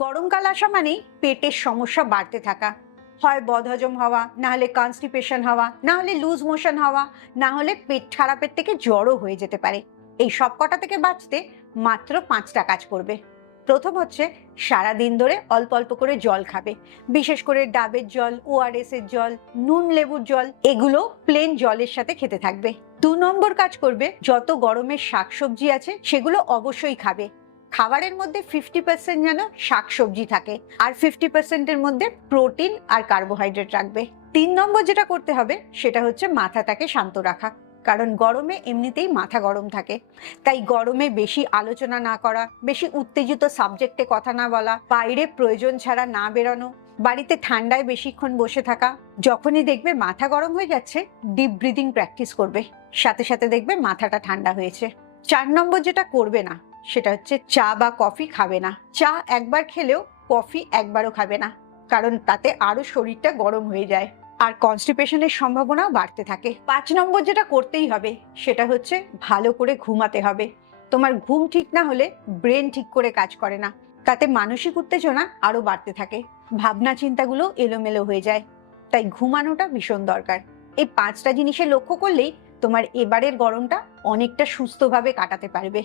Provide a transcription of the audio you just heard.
গরমকাল আসা মানেই পেটের সমস্যা বাড়তে থাকা, হয় বদহজম হওয়া, না হলে কনস্টিপেশন হওয়া, না হলে লুজ মোশন হওয়া, না হলে পেট খারাপের থেকে জ্বরও হয়ে যেতে পারে। এই সব কটা থেকে বাঁচতে মাত্র 5টা কাজ করবে। প্রথম হচ্ছে, সারাদিন ধরে অল্প অল্প করে জল খাবে। বিশেষ করে ডাবের জল, ওআরএস এর জল, নুন লেবুর জল, এগুলো প্লেন জলের সাথে খেতে থাকবে। 2 নম্বর কাজ করবে, যত গরমের শাকসবজি আছে সেগুলো অবশ্যই খাবে। খাবারের মধ্যে 50% যেন শাকসবজি থাকে, আর 50%-এর মধ্যে প্রোটিন আর কার্বোহাইড্রেট রাখবে। 3 নম্বর যেটা করতে হবে সেটা হচ্ছে মাথাটাকে শান্ত রাখা, কারণ গরমে এমনিতেই মাথা গরম থাকে। তাই গরমে বেশি আলোচনা না করা, বেশি উত্তেজিত সাবজেক্টে কথা না বলা, বাইরে প্রয়োজন ছাড়া না বেরোনো, বাড়িতে ঠান্ডায় বেশিক্ষণ বসে থাকা। যখনই দেখবে মাথা গরম হয়ে যাচ্ছে, ডিপ ব্রিদিং প্র্যাকটিস করবে, সাথে সাথে দেখবে মাথাটা ঠান্ডা হয়েছে। 4 নম্বর যেটা করবে না সেটা হচ্ছে, চা বা কফি খাবে না। চা একবার খেলেও কফি একবারও খাবে না, কারণ তাতে আরো শরীরটা গরম হয়ে যায় আর কনস্টিপেশনের সম্ভাবনাও বাড়তে থাকে। 5 নম্বর যেটা করতেই হবে সেটা হচ্ছে, ভালো করে ঘুমাতে হবে। তোমার ঘুম ঠিক না হলে ব্রেন ঠিক করে কাজ করে না, তাতে মানসিক উত্তেজনা আরো বাড়তে থাকে, ভাবনা চিন্তাগুলো এলোমেলো হয়ে যায়। তাই ঘুমানোটা ভীষণ দরকার। এই 5টা জিনিসে লক্ষ্য করলেই তোমার এবারের গরমটা অনেকটা সুস্থভাবে কাটাতে পারবে।